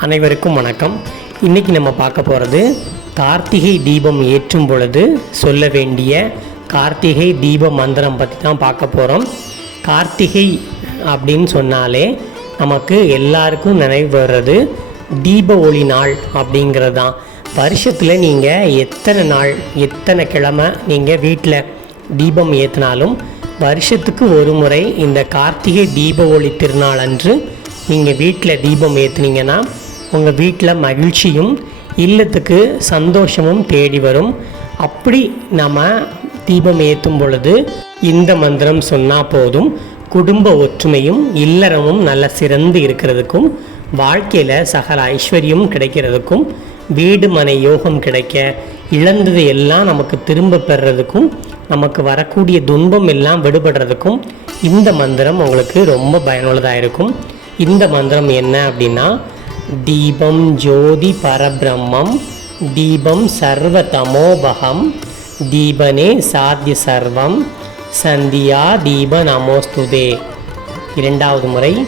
அனைவருக்கும் வணக்கம். இன்றைக்கி நம்ம பார்க்க போகிறது கார்த்திகை தீபம் ஏற்றும் பொழுது சொல்ல வேண்டிய கார்த்திகை தீப மந்திரம் பற்றி தான் பார்க்க போகிறோம் கார்த்திகை அப்படின்னு சொன்னாலே நமக்கு எல்லாருக்கும் நினைவு வர்றது தீப ஒளி நாள் அப்படிங்கிறது தான். வருஷத்தில் நீங்கள் எத்தனை நாள் எத்தனை கிழமை நீங்கள் வீட்டில் தீபம் ஏற்றினாலும் வருஷத்துக்கு ஒரு முறை இந்த கார்த்திகை தீப ஒளி திருநாள் அன்று நீங்கள் வீட்டில் தீபம் ஏற்றுனீங்கன்னா உங்கள் வீட்டில் மகிழ்ச்சியும் இல்லத்துக்கு சந்தோஷமும் தேடி வரும். அப்படி நம்ம தீபம் ஏற்றும் பொழுது இந்த மந்திரம் சொன்னால் போதும். குடும்ப ஒற்றுமையும் இல்லறமும் நல்ல சிறந்து இருக்கிறதுக்கும் வாழ்க்கையில் சகல ஐஸ்வர்யம் கிடைக்கிறதுக்கும் வீடு மனை யோகம் கிடைக்க இழந்தது எல்லாம் நமக்கு திரும்ப பெறுறதுக்கும் நமக்கு வரக்கூடிய துன்பம் எல்லாம் விடுபடுறதுக்கும் இந்த மந்திரம் உங்களுக்கு ரொம்ப பயனுள்ளதாக இருக்கும். இந்த மந்திரம் என்ன அப்படின்னா தீபம் ஜோதி பரபிரம்மம் தீபம் சர்வ தமோபகம் தீபனே சாத்திய சர்வம் சந்தியா தீப நமோஸ்துதே. இரண்டாவது முறை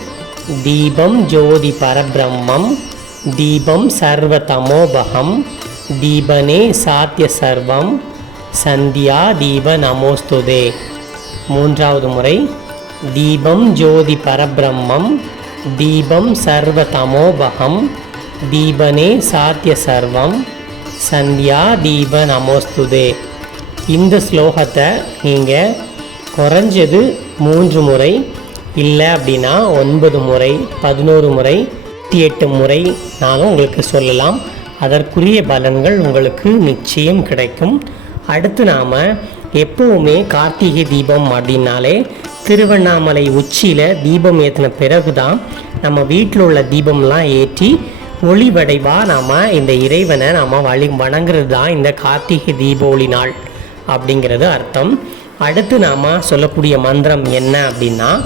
தீபம் ஜோதி பரபிரம்மம் தீபம் சர்வ தமோபகம் தீபனே சாத்திய சர்வம் சந்தியா தீப நமோஸ்துதே. மூன்றாவது முறை தீபம் ஜோதி பரபிரம்மம் தீபம் சர்வதமோபகம். தீபனே சாத்திய சர்வம். சந்தியா தீப நமோஸ்துதே. இந்த ஸ்லோகத்தை நீங்கள் குறைஞ்சது மூன்று முறை இல்லை அப்படின்னா ஒன்பது முறை பதினோரு முறை நூற்றி எட்டு முறை நானும் உங்களுக்கு சொல்லலாம். அதற்குரிய பலன்கள் உங்களுக்கு நிச்சயம் கிடைக்கும். அடுத்து நாம் எப்போவுமே கார்த்திகை தீபம் அப்படின்னாலே திருவண்ணாமலை உச்சியில் தீபம் ஏற்றின பிறகு தான் நம்ம வீட்டில் உள்ள தீபம்லாம் ஏற்றி ஒளிவடைவாக நாம் இந்த இறைவனை நாம் வழி வணங்குறது தான் இந்த கார்த்திகை தீப ஒளி நாள் அப்படிங்கிறது அர்த்தம். அடுத்து நாம் சொல்லக்கூடிய மந்திரம் என்ன அப்படின்னா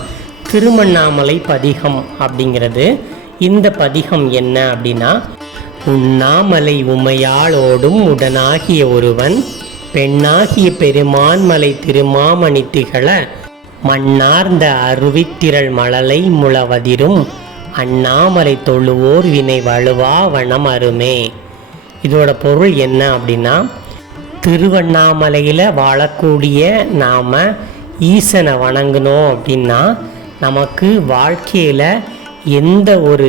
திருவண்ணாமலை பதிகம் அப்படிங்கிறது. இந்த பதிகம் என்ன அப்படின்னா உண்ணாமலை உமையாளோடும் உடனாகிய ஒருவன் பெண்ணாகிய பெருமான்மலை திருமாமணி திகழ மண்ணார்ந்த அருவித்திரள் மழலை முழவதிரும் அண்ணாமலை தொழுவோர் வினை வலுவா வனம் அருமே. இதோட பொருள் என்ன அப்படின்னா திருவண்ணாமலையில் வாழக்கூடிய நாம் ஈசனை வணங்கினோம் அப்படின்னா நமக்கு வாழ்க்கையில் எந்த ஒரு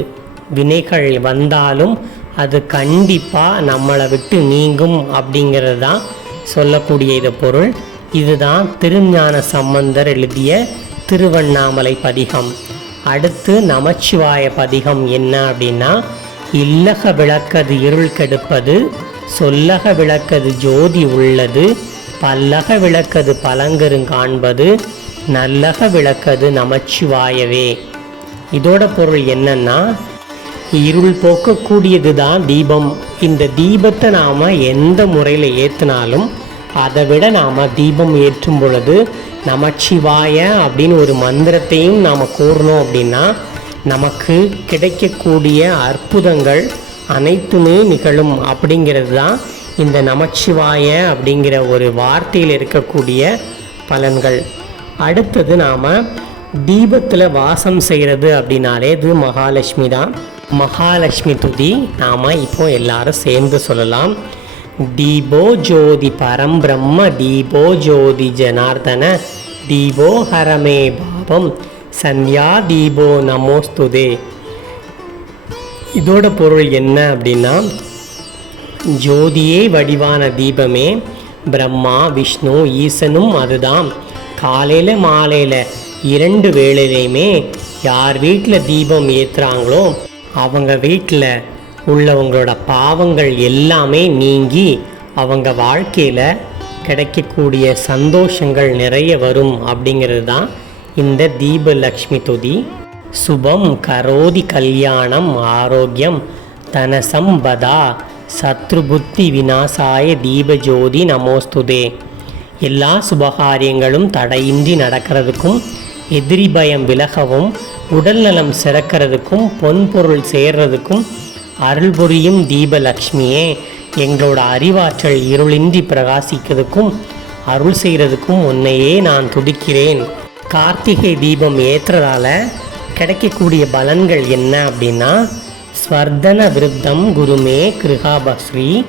வினைகள் வந்தாலும் அது கண்டிப்பாக நம்மளை விட்டு நீங்கும் அப்படிங்கிறது தான் சொல்லக்கூடிய இது பொருள். இதுதான் திருஞான சம்பந்தர் எழுதிய திருவண்ணாமலை பதிகம். அடுத்து நமச்சிவாய பதிகம் என்ன அப்படின்னா இல்லக விளக்கது இருள் கெடுப்பது சொல்லக விளக்கது ஜோதி உள்ளது பல்லக விளக்கது பழங்கருங்காண்பது நல்லக விளக்கது நமச்சிவாயவே. இதோட பொருள் என்னன்னா இருள் போக்கக்கூடியது தான் தீபம். இந்த தீபத்தை நாம் எந்த முறையில் ஏற்றினாலும் அதை விட நாம் தீபம் ஏற்றும் பொழுது நமச்சிவாய அப்படின்னு ஒரு மந்திரத்தையும் நாம் கூறணும் அப்படின்னா நமக்கு கிடைக்கக்கூடிய அற்புதங்கள் அனைத்துமே நிகழும் அப்படிங்கிறது தான் இந்த நமச்சிவாய அப்படிங்கிற ஒரு வார்த்தையில் இருக்கக்கூடிய பலன்கள். அடுத்தது நாம் தீபத்தில் வாசம் செய்கிறது அப்படின்னாலே இது மகாலட்சுமி தான். மகாலட்சுமி துதி நாம் இப்போ எல்லாரும் சேர்ந்து சொல்லலாம். தீபோ ஜோதி பரம் பிரம்ம தீபோ ஜோதி ஜனார்தன தீபோ ஹரமே பாபம் சந்தியா தீபோ நமோஸ்துதே இதோட பொருள் என்ன அப்படின்னா ஜோதியே வடிவான தீபமே பிரம்மா விஷ்ணு ஈசனும் அதுதான். காலையில் மாலையில் இரண்டு வேளையிலையுமே யார் வீட்டில் தீபம் ஏற்றுறாங்களோ அவங்க வீட்டில் உள்ளவங்களோட பாவங்கள் எல்லாமே நீங்கி அவங்க வாழ்க்கையில் கிடைக்கக்கூடிய சந்தோஷங்கள் நிறைய வரும் அப்படிங்கிறது தான் இந்த தீபலக்ஷ்மி துதி. சுபம் கரோதி கல்யாணம் ஆரோக்கியம் தனசம்பதா சத்ருபுத்தி விநாசாய தீபஜோதி நமோஸ்துதே. எல்லா சுபகாரியங்களும் தடையின்றி நடக்கிறதுக்கும் எதிரி பயம் விலகவும் உடல்நலம் சிறக்கிறதுக்கும் பொன்பொருள் சேர்றதுக்கும் அருள் புரியும் தீபலக்ஷ்மியே எங்களோட அறிவாற்றல் இருளின்றி பிரகாசிக்கிறதுக்கும் அருள் செய்கிறதுக்கும் உன்னையே நான் துடிக்கிறேன். கார்த்திகை தீபம் ஏற்றுறதால கிடைக்கக்கூடிய பலன்கள் என்ன அப்படின்னா ஸ்வர்தன விருத்தம் குருமே கிருகாபஸ்ரீ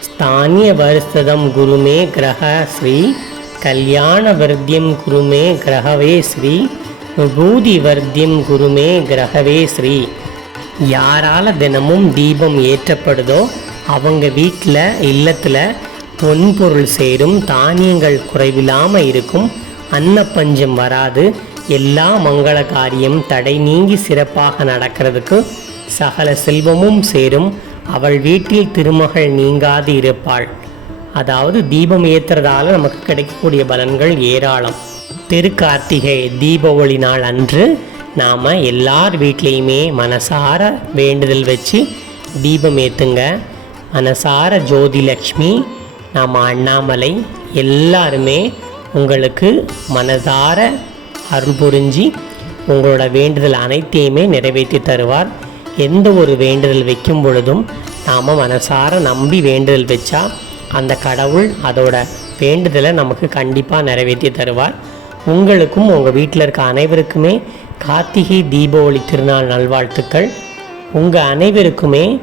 ஸ்தானிய வருஷதம் குருமே கிரக ஸ்ரீ கல்யாண வர்த்தியம் குருமே கிரகவே ஸ்ரீ விபூதி வர்த்தியம் குருமே கிரகவே ஸ்ரீ யாரால தினமும் தீபம் ஏற்றப்படுதோ அவங்க வீட்டில் இல்லத்தில் பொன்பொருள் சேரும் தானியங்கள் குறைவில்லாமல் இருக்கும் அன்னப்பஞ்சம் வராது எல்லா மங்கள காரியம் தடை நீங்கி சிறப்பாக நடக்கிறதுக்கு சகல செல்வமும் சேரும் அவள் வீட்டில் திருமகள் நீங்காது இருப்பாள். அதாவது தீபம் ஏற்றுறதால நமக்கு கிடைக்கக்கூடிய பலன்கள் ஏராளம். திருக்கார்த்திகை தீப ஒளி நாள் அன்று நாம் எல்லார் வீட்லேயுமே மனசார வேண்டுதல் வச்சு தீபம் ஏற்றுங்க மனசார ஜோதி லக்ஷ்மி நாம் அண்ணாமலை எல்லாருமே உங்களுக்கு மனதார அருள் புரிஞ்சு உங்களோட வேண்டுதல் அனைத்தையுமே நிறைவேற்றி தருவார். எந்த ஒரு வேண்டுதல் வைக்கும் பொழுதும் நாம் மனசார நம்பி வேண்டுதல் வச்சா அந்த கடவுள் அதோட வேண்டுதலை நமக்கு கண்டிப்பாக நிறைவேற்றி தருவார். உங்களுக்கும் உங்கள் வீட்டில் இருக்க அனைவருக்குமே கார்த்திகை தீபாவளி திருநாள் நல்வாழ்த்துக்கள். உங்கள் அனைவருக்குமே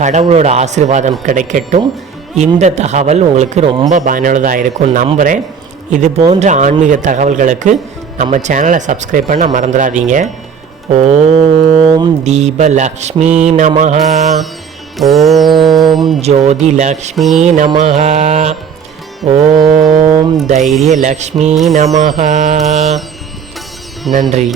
கடவுளோட ஆசீர்வாதம் கிடைக்கட்டும். இந்த தகவல் உங்களுக்கு ரொம்ப பயனுள்ளதாக இருக்கும் நம்புகிறேன் இது போன்ற ஆன்மீக தகவல்களுக்கு நம்ம சேனலை சப்ஸ்கிரைப் பண்ண மறந்துடாதீங்க. ஓம் தீபலக்ஷ்மி நமஹ. ஓம் ஜோதி லக்ஷ்மி நமஹ. ஓம் தைரியலக்ஷ்மி நமஹ. நன்றி.